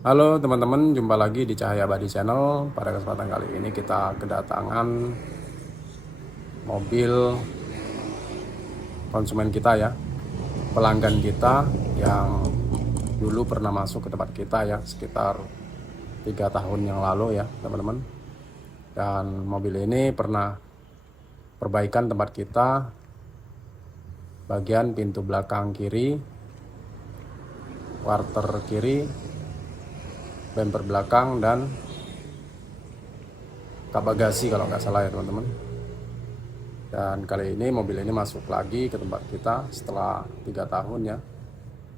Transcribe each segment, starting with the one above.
Halo teman-teman, jumpa lagi di Cahaya Abadi Channel. Pada kesempatan kali ini kita kedatangan mobil konsumen kita ya, pelanggan kita yang dulu pernah masuk ke tempat kita ya, sekitar 3 tahun yang lalu ya teman-teman. Dan mobil ini pernah perbaikan tempat kita, bagian pintu belakang kiri, quarter kiri, bumper belakang, dan kap bagasi kalau nggak salah ya teman-teman. Dan kali ini mobil ini masuk lagi ke tempat kita setelah 3 tahun ya.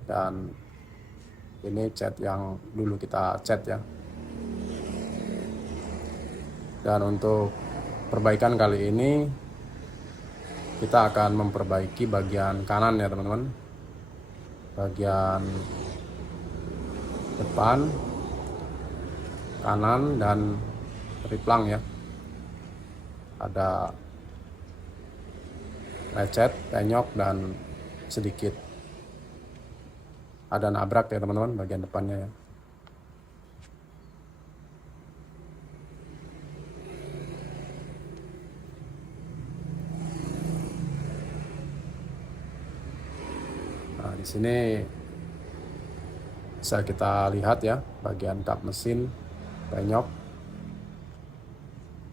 Dan ini cat yang dulu kita cat ya. Dan untuk perbaikan kali ini kita akan memperbaiki bagian kanan ya teman-teman, bagian depan, kanan, dan triplang ya. Ada lecet, penyok, dan sedikit ada nabrak ya teman-teman bagian depannya ya. Nah, di sini bisa kita lihat ya bagian kap mesin, penyok,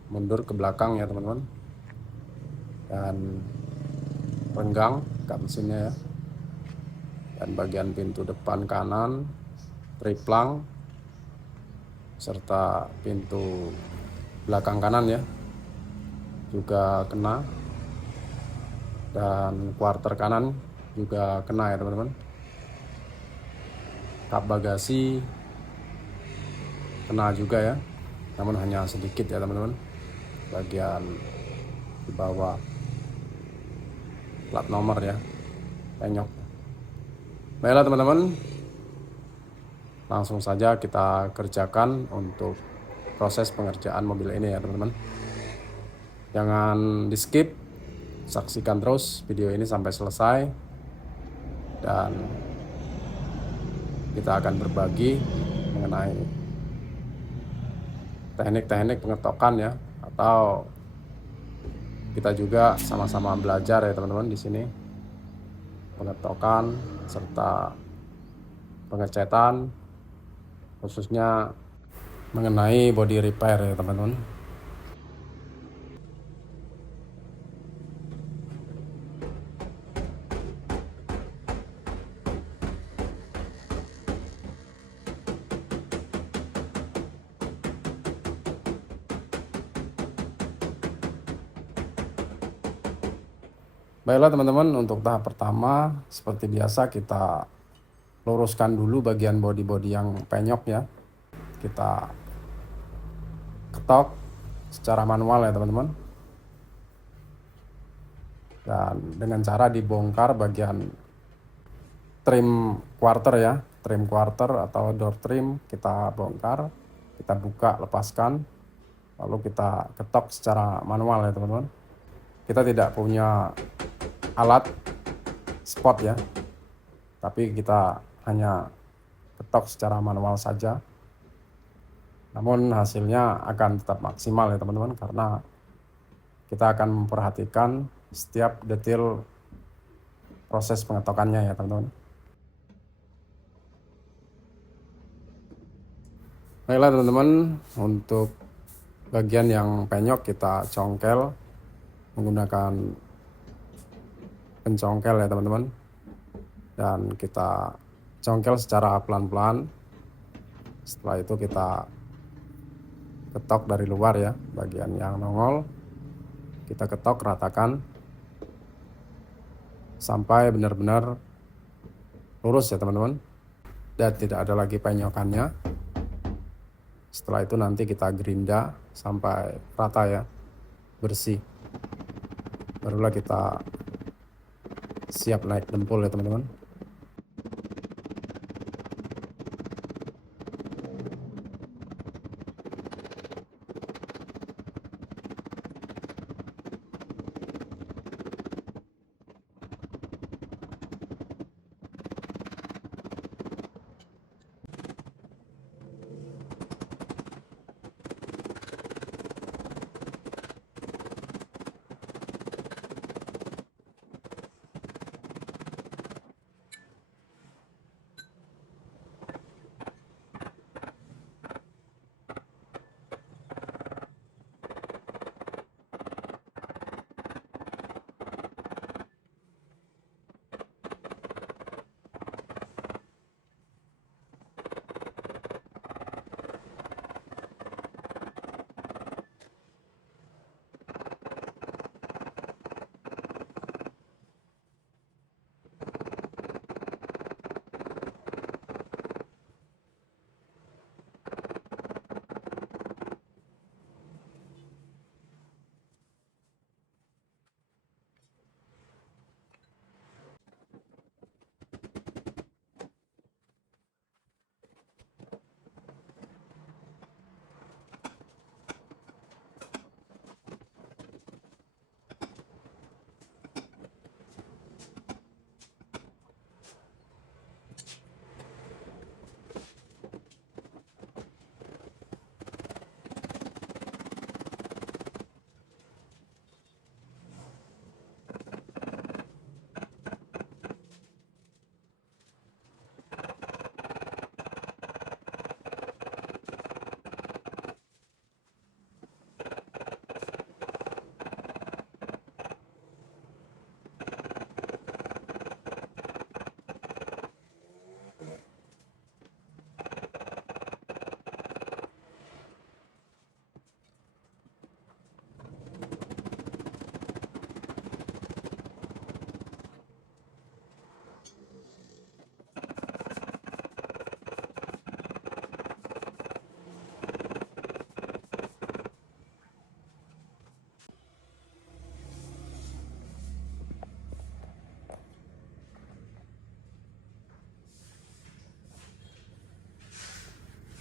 mundur ke belakang ya teman-teman, dan renggang kap mesinnya ya. Dan bagian pintu depan kanan, triplang, serta pintu belakang kanan ya juga kena, dan quarter kanan juga kena ya teman-teman. Kap bagasi kena juga ya, namun hanya sedikit ya teman-teman, bagian di bawah plat nomor ya, penyok. Baiklah teman-teman, langsung saja kita kerjakan untuk proses pengerjaan mobil ini ya teman-teman. Jangan di skip, saksikan terus video ini sampai selesai, dan kita akan berbagi mengenai teknik-teknik pengetokan ya, atau kita juga sama-sama belajar ya teman-teman di sini, pengetokan serta pengecetan, khususnya mengenai body repair ya teman-teman. Baiklah teman-teman, untuk tahap pertama seperti biasa kita luruskan dulu bagian body-body yang penyok ya. Kita ketok secara manual ya teman-teman, dan dengan cara dibongkar bagian trim quarter ya, trim quarter atau door trim kita bongkar, kita buka, lepaskan, lalu kita ketok secara manual ya teman-teman. Kita tidak punya alat spot ya, tapi kita hanya ketok secara manual saja. Namun hasilnya akan tetap maksimal ya teman-teman, karena kita akan memperhatikan setiap detail proses pengetokannya ya teman-teman. Baiklah teman-teman, untuk bagian yang penyok kita congkel menggunakan pencongkel ya teman-teman, dan kita congkel secara pelan-pelan. Setelah itu kita ketok dari luar ya, bagian yang nongol kita ketok ratakan sampai benar-benar lurus ya teman-teman, dan tidak ada lagi penyokannya. Setelah itu nanti kita gerinda sampai rata ya, bersih, barulah kita siap naik dempul ya teman-teman.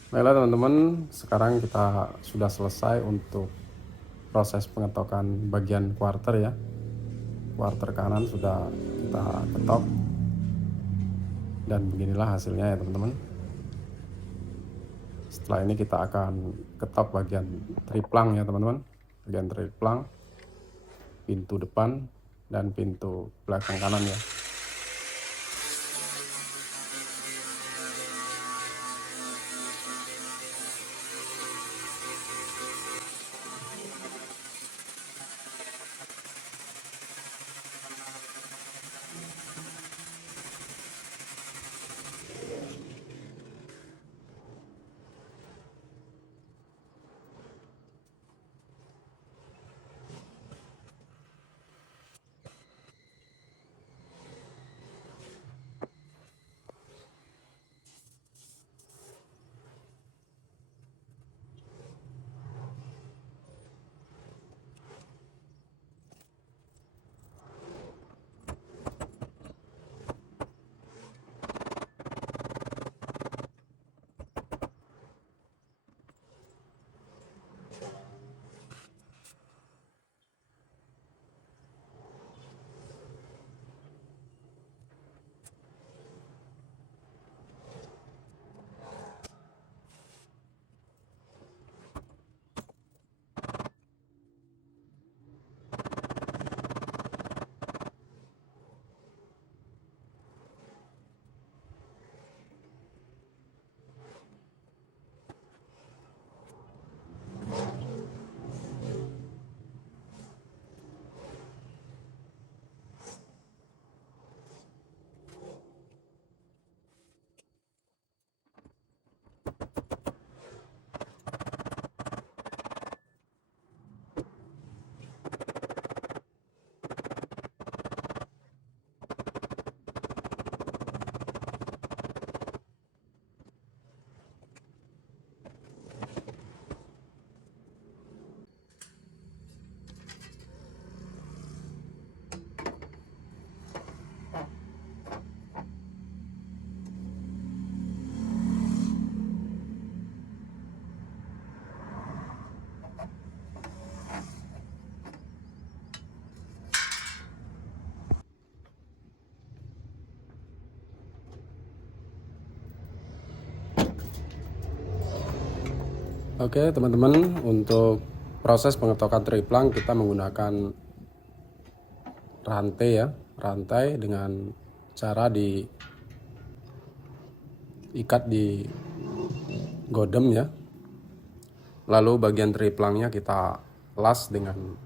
Baiklah teman-teman, sekarang kita sudah selesai untuk proses pengetokan bagian quarter ya. Quarter kanan sudah kita ketok, dan beginilah hasilnya ya teman-teman. Setelah ini kita akan ketok bagian triplang ya teman-teman, bagian triplang, pintu depan dan pintu belakang kanan ya. Oke teman-teman, untuk proses pengetokan triplang kita menggunakan rantai ya, rantai dengan cara diikat di godem ya. Lalu bagian triplangnya kita las dengan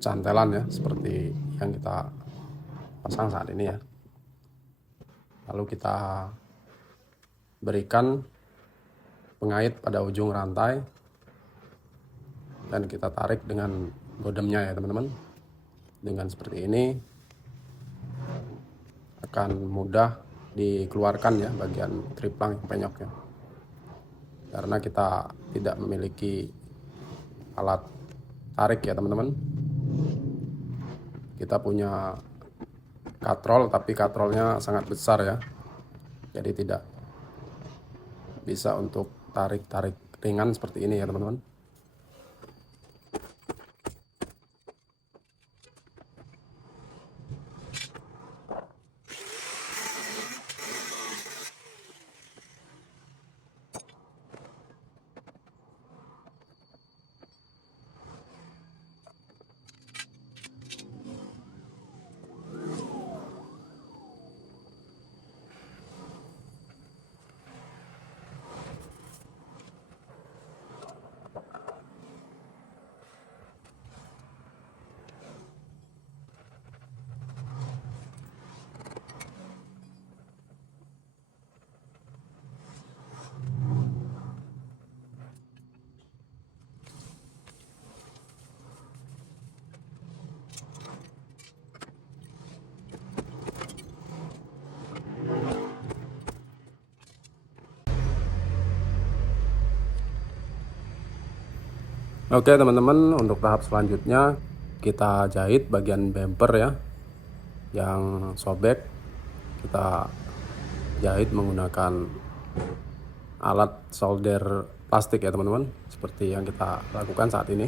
cantelan ya, seperti yang kita pasang saat ini ya. Lalu kita berikan pengait pada ujung rantai dan kita tarik dengan godemnya ya teman-teman. Dengan seperti ini akan mudah dikeluarkan ya bagian triplang yang penyoknya, karena kita tidak memiliki alat tarik ya teman-teman. Kita punya katrol, tapi katrolnya sangat besar ya, jadi tidak bisa untuk tarik-tarik ringan seperti ini ya teman-teman. Oke teman-teman, untuk tahap selanjutnya kita jahit bagian bumper ya yang sobek. Kita jahit menggunakan alat solder plastik ya teman-teman, seperti yang kita lakukan saat ini.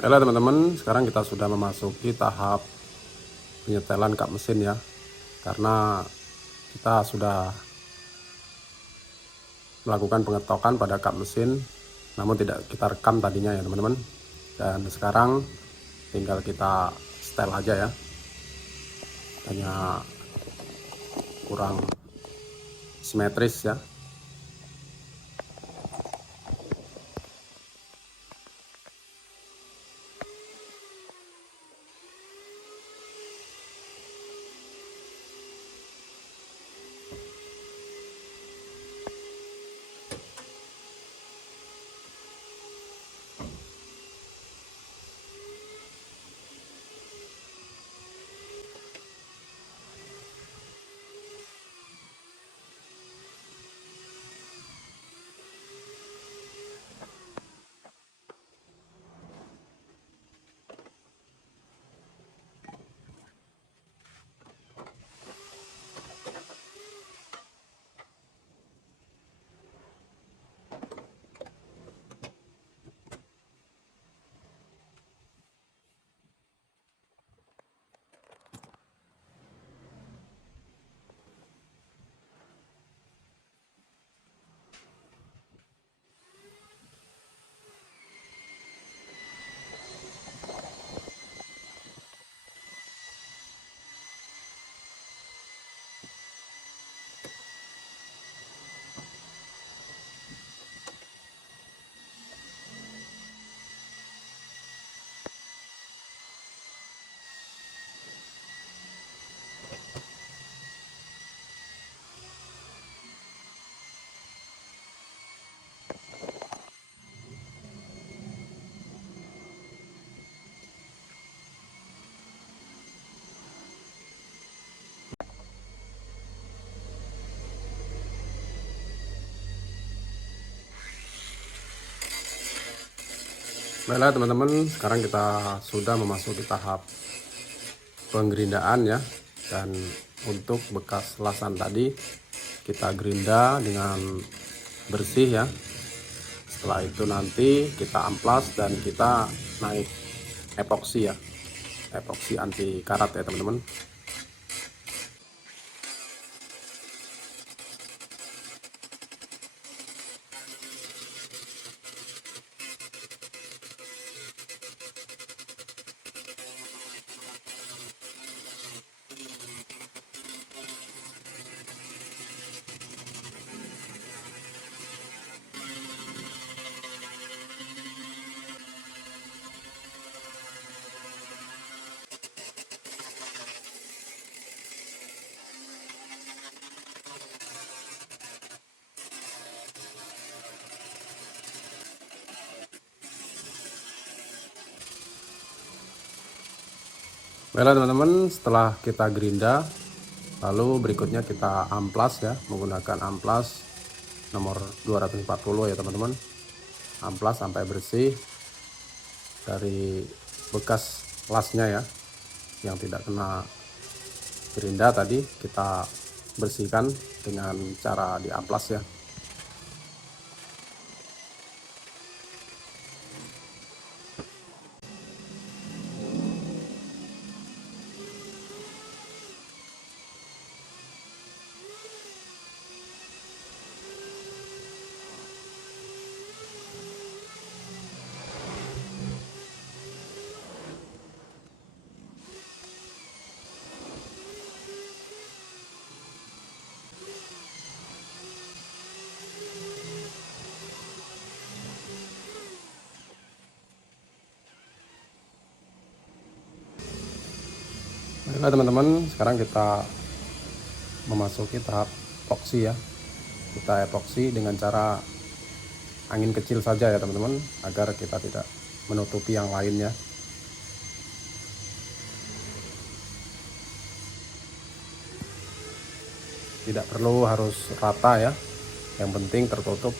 Oke teman-teman, sekarang kita sudah memasuki tahap penyetelan kap mesin ya, karena kita sudah melakukan pengetokan pada kap mesin, namun tidak kita rekam tadinya ya teman-teman. Dan sekarang tinggal kita setel aja ya, hanya kurang simetris ya. Baiklah teman-teman, sekarang kita sudah memasuki tahap penggerindaan ya. Dan untuk bekas lasan tadi kita gerinda dengan bersih ya. Setelah itu nanti kita amplas dan kita naik epoksi ya, epoksi anti karat ya teman-teman. Baiklah teman-teman, setelah kita gerinda, lalu berikutnya kita amplas ya, menggunakan amplas nomor 240 ya teman-teman. Amplas sampai bersih dari bekas lasnya ya, yang tidak kena gerinda tadi kita bersihkan dengan cara diamplas ya. Baiklah teman-teman, sekarang kita memasuki tahap epoksi ya. Kita epoksi dengan cara angin kecil saja ya teman-teman, agar kita tidak menutupi yang lainnya. Tidak perlu harus rata ya, yang penting tertutup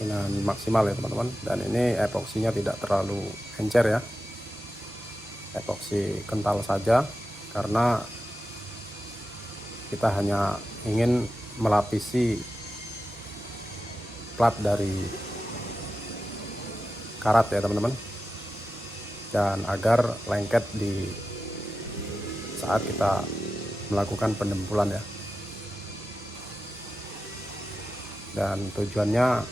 dengan maksimal ya teman-teman. Dan ini epoksinya tidak terlalu encer ya, epoksi kental saja, karena kita hanya ingin melapisi plat dari karat ya teman-teman, dan agar lengket di saat kita melakukan pendempulan ya. Dan tujuannya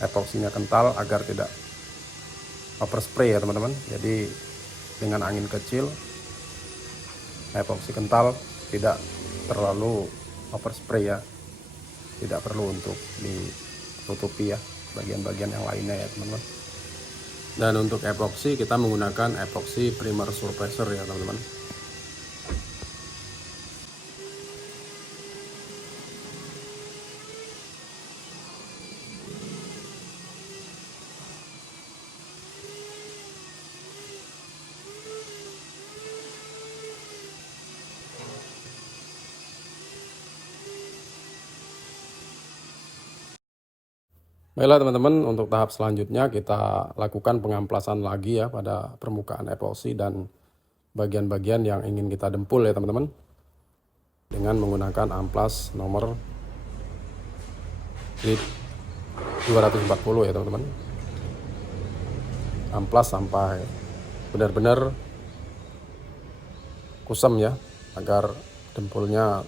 epoksinya kental agar tidak overspray ya teman-teman. Jadi dengan angin kecil epoksi kental tidak terlalu overspray ya, tidak perlu untuk ditutupi ya bagian-bagian yang lainnya ya teman-teman. Dan untuk epoksi kita menggunakan epoksi primer surfacer ya teman-teman. Baiklah teman-teman, untuk tahap selanjutnya kita lakukan pengamplasan lagi ya pada permukaan epoksi dan bagian-bagian yang ingin kita dempul ya teman-teman, dengan menggunakan amplas nomor grid 240 ya teman-teman. Amplas sampai benar-benar kusam ya, agar dempulnya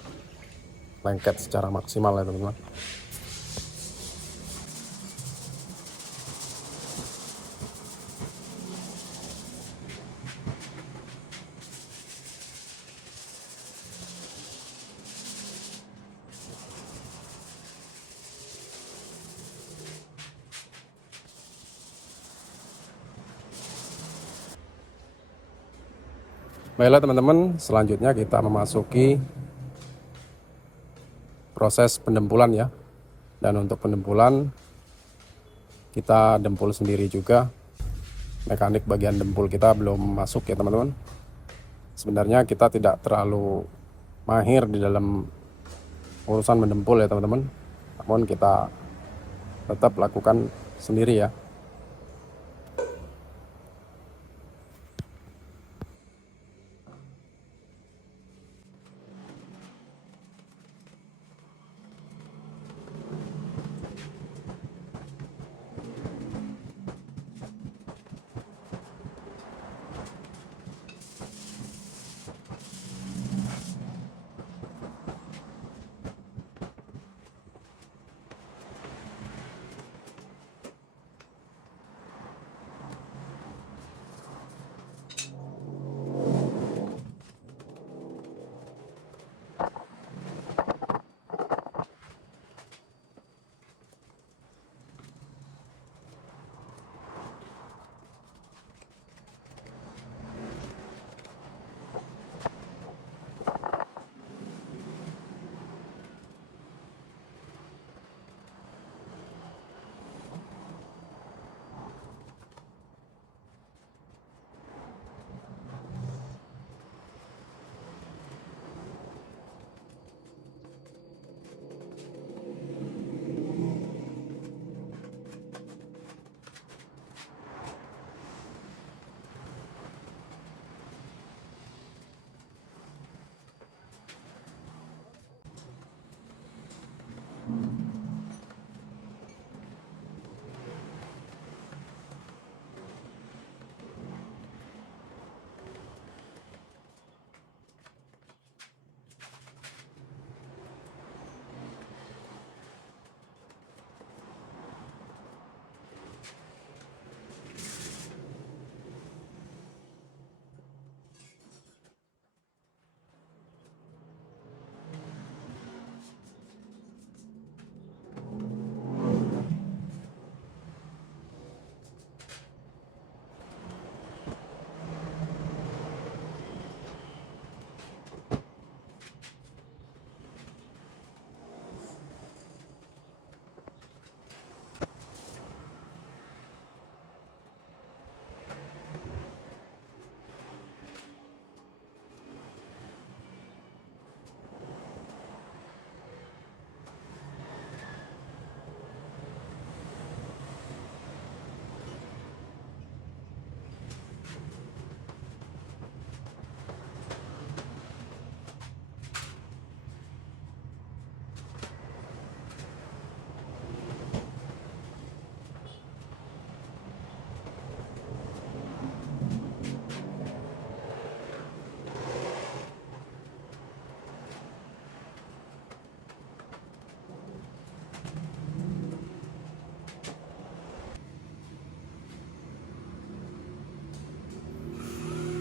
lengket secara maksimal ya teman-teman. Baiklah teman-teman, selanjutnya kita memasuki proses pendempulan ya. Dan untuk pendempulan kita dempul sendiri juga. Mekanik bagian dempul kita belum masuk ya teman-teman. Sebenarnya kita tidak terlalu mahir di dalam urusan mendempul ya teman-teman, namun kita tetap lakukan sendiri ya.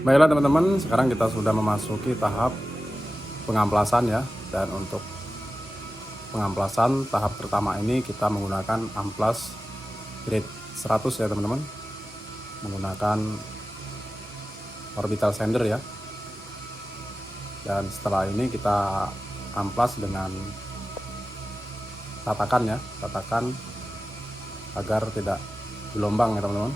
Baiklah teman-teman, sekarang kita sudah memasuki tahap pengamplasan ya. Dan untuk pengamplasan tahap pertama ini kita menggunakan amplas grade 100 ya teman-teman, menggunakan orbital sander ya. Dan setelah ini kita amplas dengan tatakan ya, tatakan agar tidak gelombang ya teman-teman.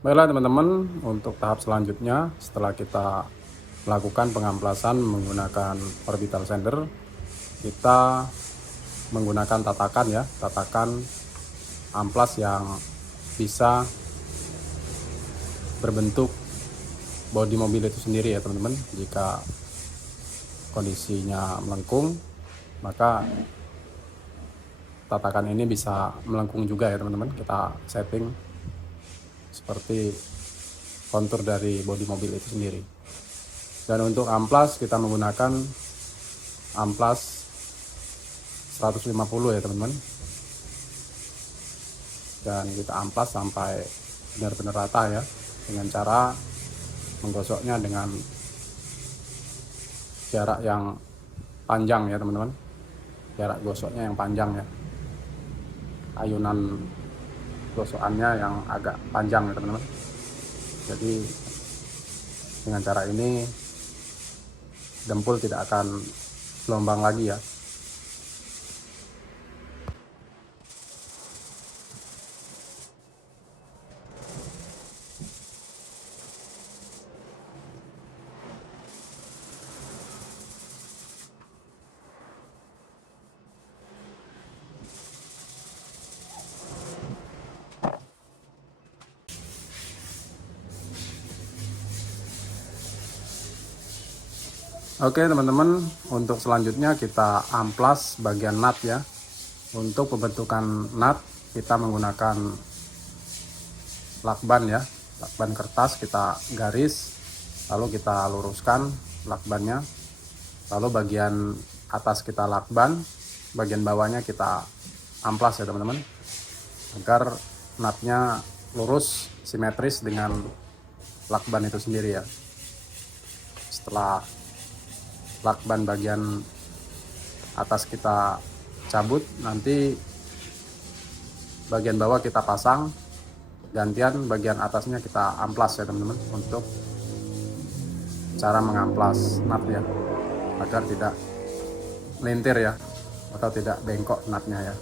Baiklah teman-teman, untuk tahap selanjutnya setelah kita melakukan pengamplasan menggunakan orbital sander, kita menggunakan tatakan ya, tatakan amplas yang bisa berbentuk bodi mobil itu sendiri ya teman-teman. Jika kondisinya melengkung, maka tatakan ini bisa melengkung juga ya teman-teman. Kita setting seperti kontur dari bodi mobil itu sendiri. Dan untuk amplas kita menggunakan amplas 150 ya teman-teman. Dan kita amplas sampai benar-benar rata ya, dengan cara menggosoknya dengan jarak yang panjang ya teman-teman. Jarak gosoknya yang panjang ya, ayunan gosokannya yang agak panjang ya teman-teman. Jadi dengan cara ini dempul tidak akan gelombang lagi ya. Oke teman-teman, untuk selanjutnya kita amplas bagian nut ya. Untuk pembentukan nut kita menggunakan lakban ya, lakban kertas. Kita garis, lalu kita luruskan lakbannya, lalu bagian atas kita lakban, bagian bawahnya kita amplas ya teman-teman, agar nutnya lurus simetris dengan lakban itu sendiri ya. Setelah lakban bagian atas kita cabut, nanti bagian bawah kita pasang, gantian bagian atasnya kita amplas ya teman-teman, untuk cara mengamplas nut ya, agar tidak melintir ya, atau tidak bengkok nutnya ya.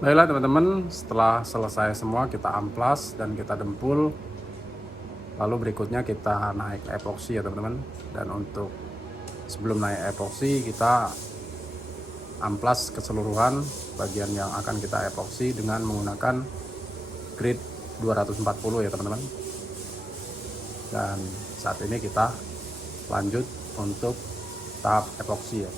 Baiklah teman-teman, setelah selesai semua kita amplas dan kita dempul. Lalu berikutnya kita naik epoksi ya teman-teman. Dan untuk sebelum naik epoksi kita amplas keseluruhan bagian yang akan kita epoksi dengan menggunakan grit 240 ya teman-teman. Dan saat ini kita lanjut untuk tahap epoksi ya.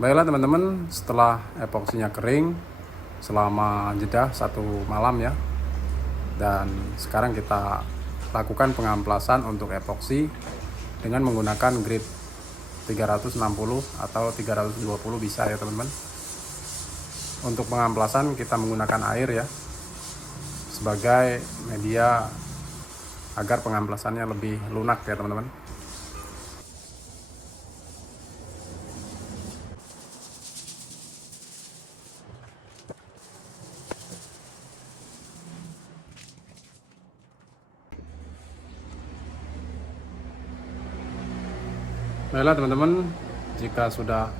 Baiklah teman-teman, setelah epoksinya kering selama jeda 1 malam ya. Dan sekarang kita lakukan pengamplasan untuk epoksi dengan menggunakan grit 360 atau 320 bisa ya teman-teman. Untuk pengamplasan kita menggunakan air ya sebagai media agar pengamplasannya lebih lunak ya teman-teman. Baiklah teman-teman, jika sudah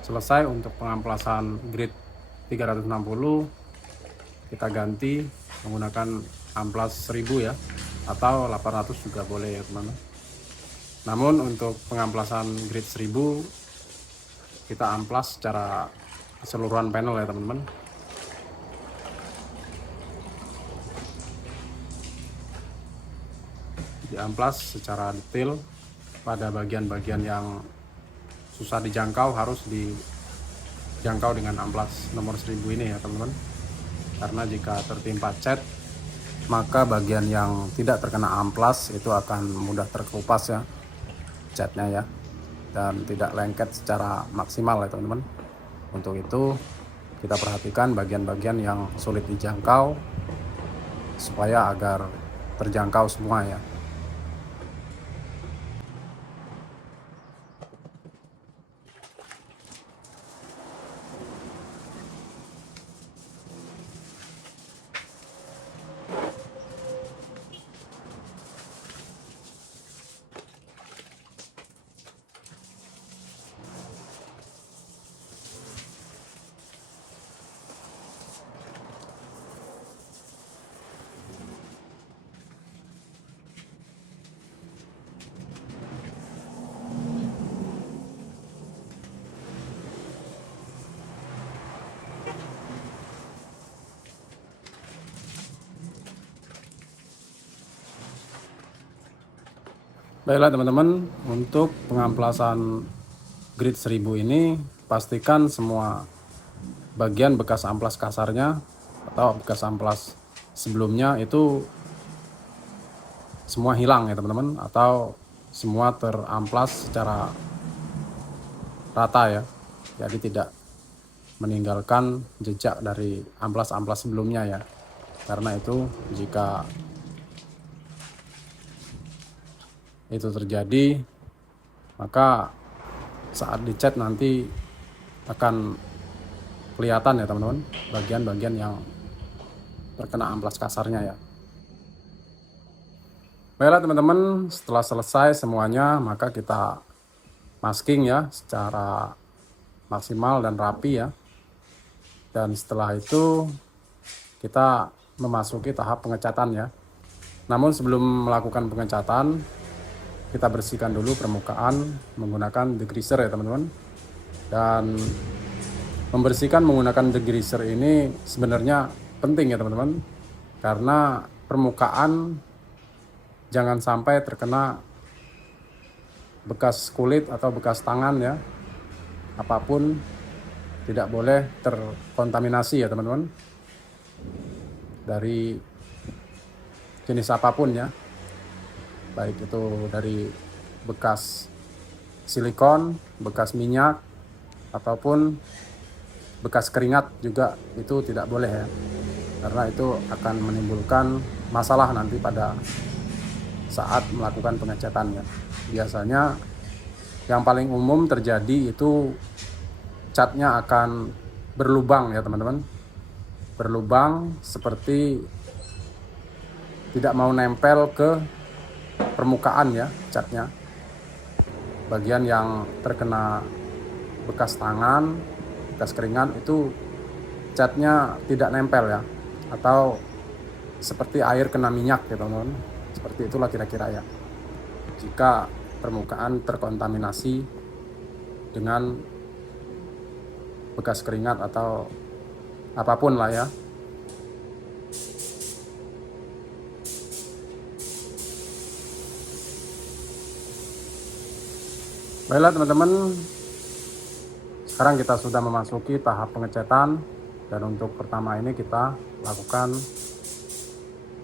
selesai untuk pengamplasan grit 360, kita ganti menggunakan amplas 1000 ya, atau 800 juga boleh ya teman-teman. Namun untuk pengamplasan grit 1000 kita amplas secara keseluruhan panel ya teman-teman. Diamplas secara detail pada bagian-bagian yang susah dijangkau harus dijangkau dengan amplas nomor 1000 ini ya teman-teman. Karena jika tertimpa cat, maka bagian yang tidak terkena amplas itu akan mudah terkelupas ya catnya ya, dan tidak lengket secara maksimal ya teman-teman. Untuk itu kita perhatikan bagian-bagian yang sulit dijangkau supaya agar terjangkau semua ya. Baiklah teman-teman, untuk pengamplasan grit 1000 ini pastikan semua bagian bekas amplas kasarnya atau bekas amplas sebelumnya itu semua hilang ya teman-teman, atau semua teramplas secara rata ya. Jadi tidak meninggalkan jejak dari amplas-amplas sebelumnya ya. Karena itu jika itu terjadi, maka saat dicat nanti akan kelihatan ya teman-teman bagian-bagian yang terkena amplas kasarnya ya. Baiklah teman-teman, setelah selesai semuanya maka kita masking ya secara maksimal dan rapi ya. Dan setelah itu kita memasuki tahap pengecatan ya. Namun sebelum melakukan pengecatan, kita bersihkan dulu permukaan menggunakan degreaser ya teman-teman. Dan membersihkan menggunakan degreaser ini sebenarnya penting ya teman-teman, karena permukaan jangan sampai terkena bekas kulit atau bekas tangan ya, apapun tidak boleh terkontaminasi ya teman-teman, dari jenis apapun ya, baik itu dari bekas silikon, bekas minyak, ataupun bekas keringat juga itu tidak boleh ya, karena itu akan menimbulkan masalah nanti pada saat melakukan pengecatannya. Biasanya yang paling umum terjadi itu catnya akan berlubang ya teman-teman, berlubang seperti tidak mau nempel ke permukaan ya catnya. Bagian yang terkena bekas tangan, bekas keringat itu catnya tidak nempel ya, atau seperti air kena minyak ya teman-teman. Seperti itulah kira-kira ya, jika permukaan terkontaminasi dengan bekas keringat atau apapun lah ya. Baiklah teman-teman, sekarang kita sudah memasuki tahap pengecatan, dan untuk pertama ini kita lakukan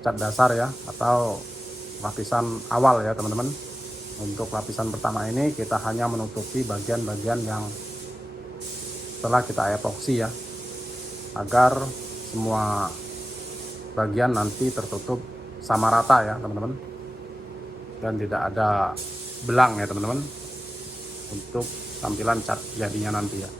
cat dasar ya, atau lapisan awal ya teman-teman. Untuk lapisan pertama ini kita hanya menutupi bagian-bagian yang setelah kita epoksi ya, agar semua bagian nanti tertutup sama rata ya teman-teman, dan tidak ada belang ya teman-teman untuk tampilan cat jadinya nanti ya.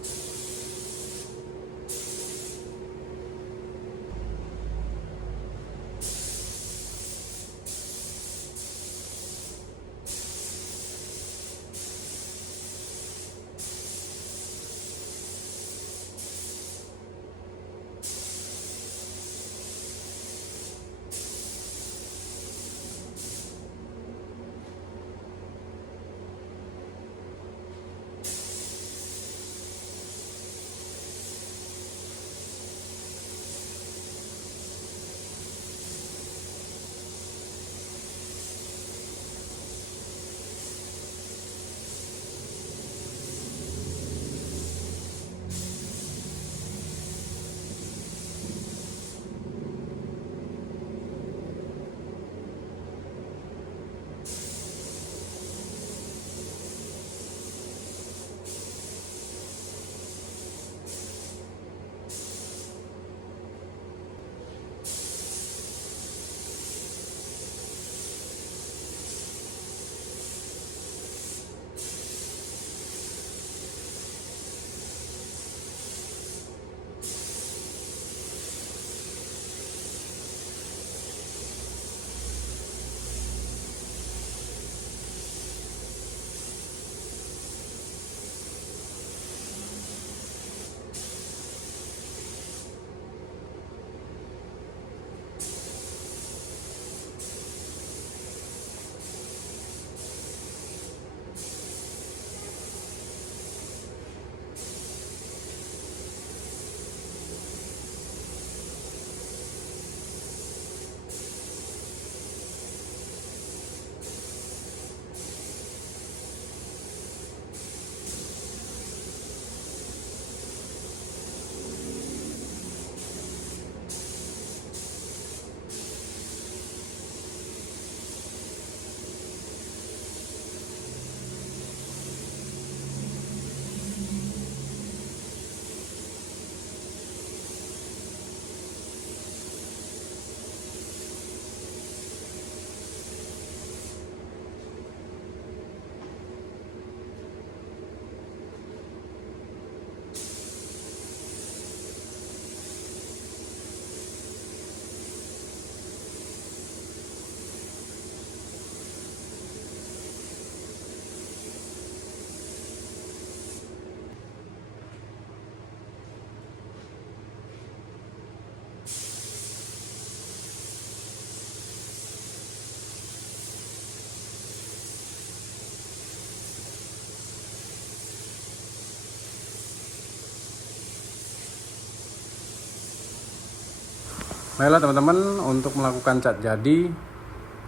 Baiklah teman-teman, untuk melakukan cat jadi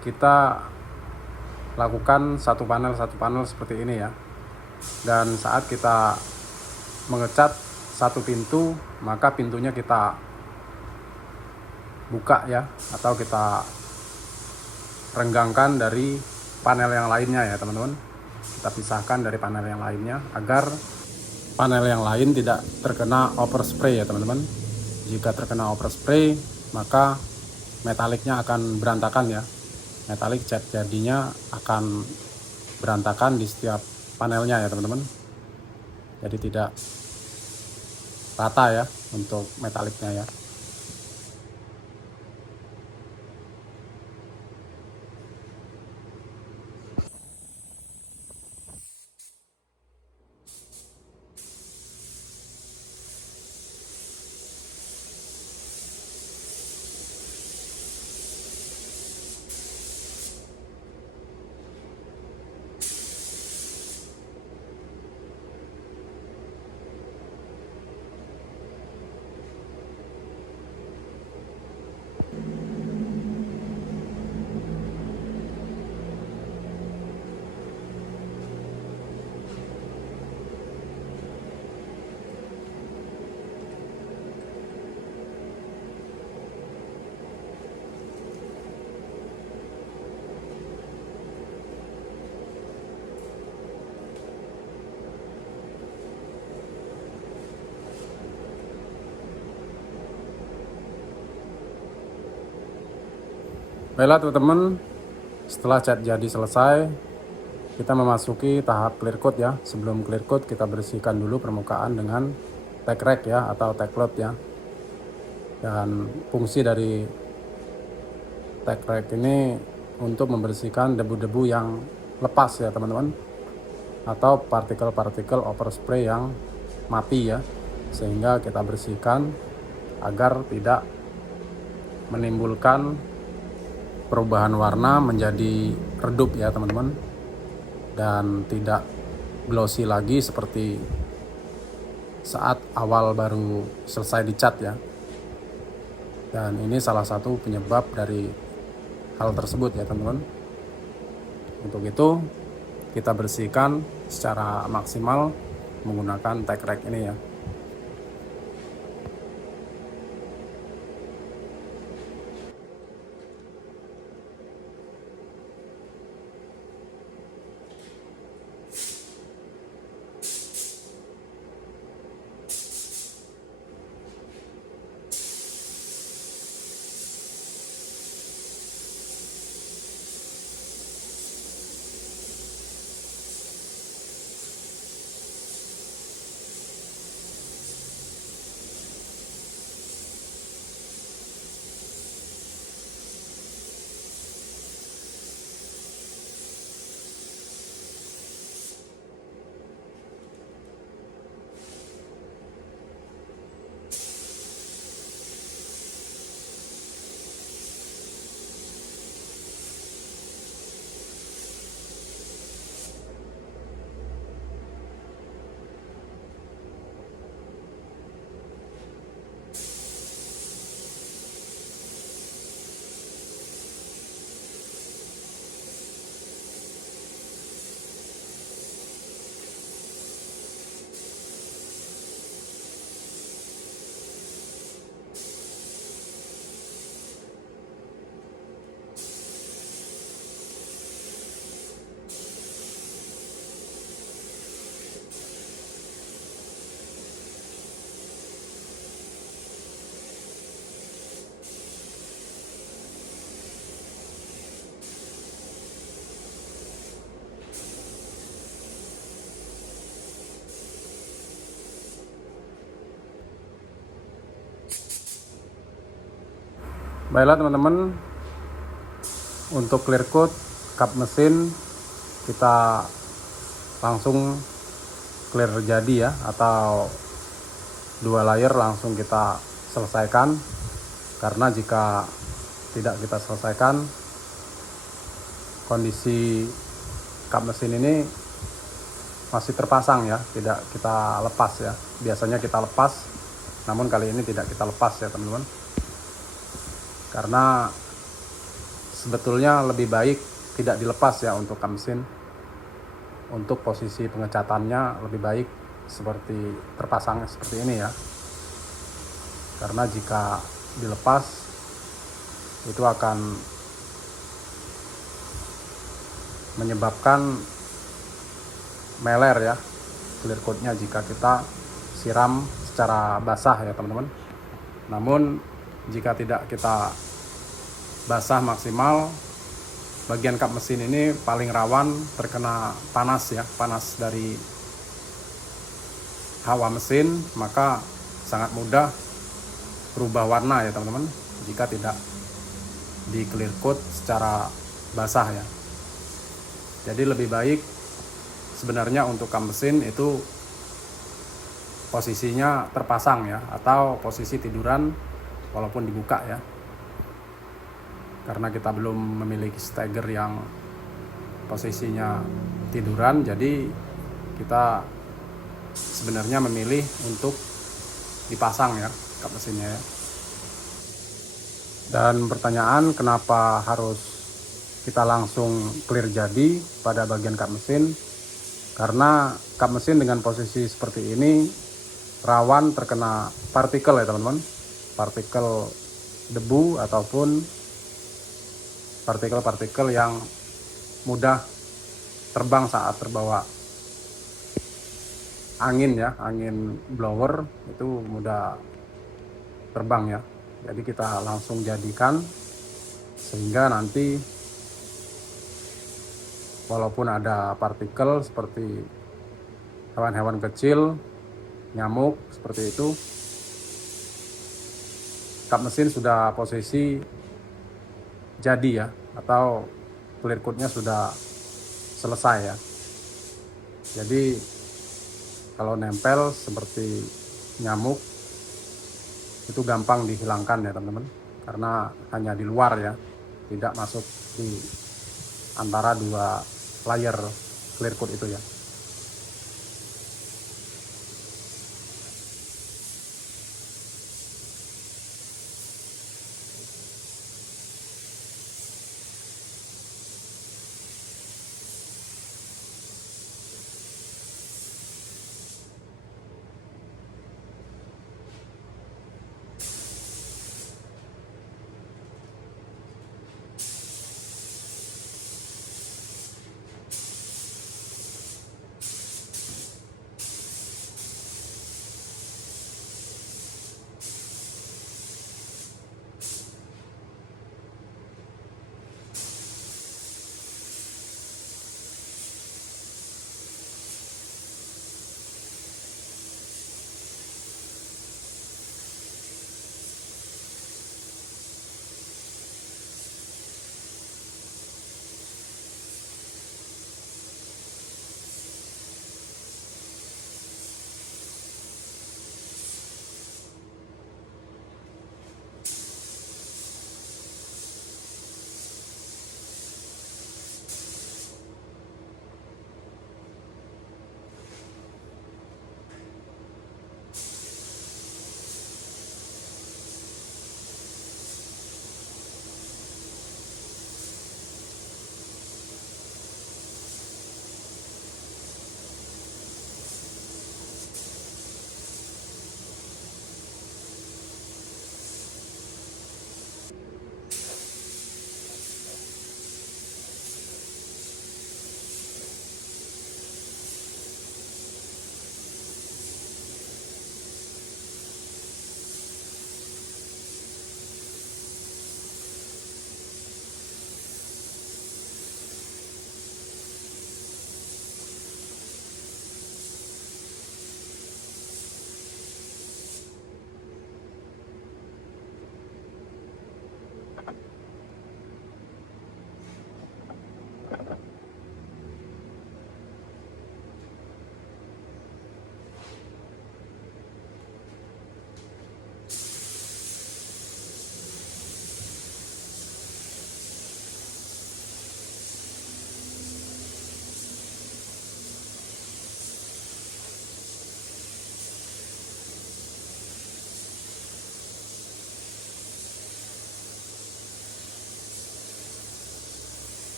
kita lakukan satu panel seperti ini ya. Dan saat kita mengecat satu pintu, maka pintunya kita buka ya, atau kita renggangkan dari panel yang lainnya ya teman-teman. Kita pisahkan dari panel yang lainnya agar panel yang lain tidak terkena overspray ya teman-teman. Jika terkena overspray, maka metaliknya akan berantakan ya. Metalik cat jadinya akan berantakan di setiap panelnya ya teman-teman. Jadi tidak rata ya untuk metaliknya ya. Baiklah teman-teman, setelah cat jadi selesai, kita memasuki tahap clear coat ya. Sebelum clear coat, kita bersihkan dulu permukaan dengan tack rack ya, atau tack load ya. Dan fungsi dari tack rack ini untuk membersihkan debu-debu yang lepas ya teman-teman, atau partikel-partikel overspray yang mati ya, sehingga kita bersihkan agar tidak menimbulkan perubahan warna menjadi redup ya teman-teman, dan tidak glossy lagi seperti saat awal baru selesai dicat ya. Dan ini salah satu penyebab dari hal tersebut ya teman-teman. Untuk itu kita bersihkan secara maksimal menggunakan tack rack ini ya. Baiklah teman-teman, untuk clear coat kap mesin kita langsung clear jadi ya, atau 2 layer langsung kita selesaikan. Karena jika tidak kita selesaikan, kondisi kap mesin ini masih terpasang ya, tidak kita lepas ya. Biasanya kita lepas, namun kali ini tidak kita lepas ya teman-teman. karena sebetulnya lebih baik tidak dilepas ya untuk kap mesin. Untuk posisi pengecatannya lebih baik seperti terpasang seperti ini ya, karena jika dilepas itu akan menyebabkan meler ya clear coat-nya jika kita siram secara basah ya teman-teman. Namun jika tidak kita basah maksimal, bagian kap mesin ini paling rawan terkena panas ya, panas dari hawa mesin, maka sangat mudah berubah warna ya teman-teman jika tidak di clear coat secara basah ya. Jadi lebih baik sebenarnya untuk kap mesin itu posisinya terpasang ya, atau posisi tiduran walaupun dibuka ya, karena kita belum memiliki stagger yang posisinya tiduran, jadi kita sebenarnya memilih untuk dipasang ya kap mesinnya ya. Dan pertanyaan, kenapa harus kita langsung clear jadi pada bagian kap mesin? Karena kap mesin dengan posisi seperti ini rawan terkena partikel ya teman-teman, partikel debu ataupun partikel-partikel yang mudah terbang saat terbawa angin ya, angin blower itu mudah terbang ya. Jadi kita langsung jadikan sehingga nanti walaupun ada partikel seperti hewan-hewan kecil, nyamuk seperti itu, kap mesin sudah posisi jadi ya, atau clear coat-nya sudah selesai ya. Jadi kalau nempel seperti nyamuk itu gampang dihilangkan ya teman-teman, karena hanya di luar ya, tidak masuk di antara dua layer clear coat itu ya.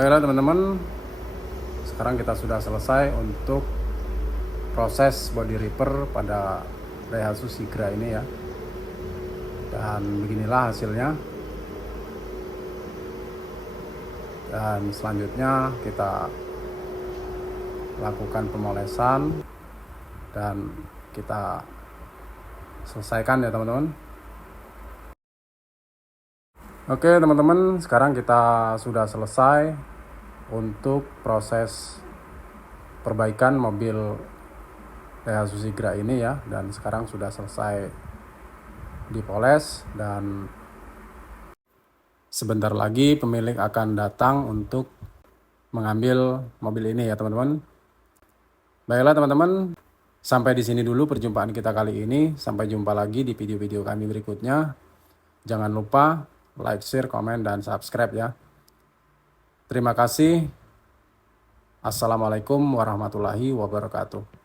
Baiklah teman-teman, sekarang kita sudah selesai untuk proses body repair pada Daihatsu Sigra ini ya. Dan beginilah hasilnya. Dan selanjutnya kita lakukan pemolesan dan kita selesaikan ya teman-teman. Oke teman-teman, sekarang kita sudah selesai untuk proses perbaikan mobil Daihatsu Sigra ini ya, dan sekarang sudah selesai dipoles dan sebentar lagi pemilik akan datang untuk mengambil mobil ini ya teman-teman. Baiklah teman-teman, sampai di sini dulu perjumpaan kita kali ini. Sampai jumpa lagi di video-video kami berikutnya. Jangan lupa like, share, komen, dan subscribe ya. Terima kasih. Assalamualaikum warahmatullahi wabarakatuh.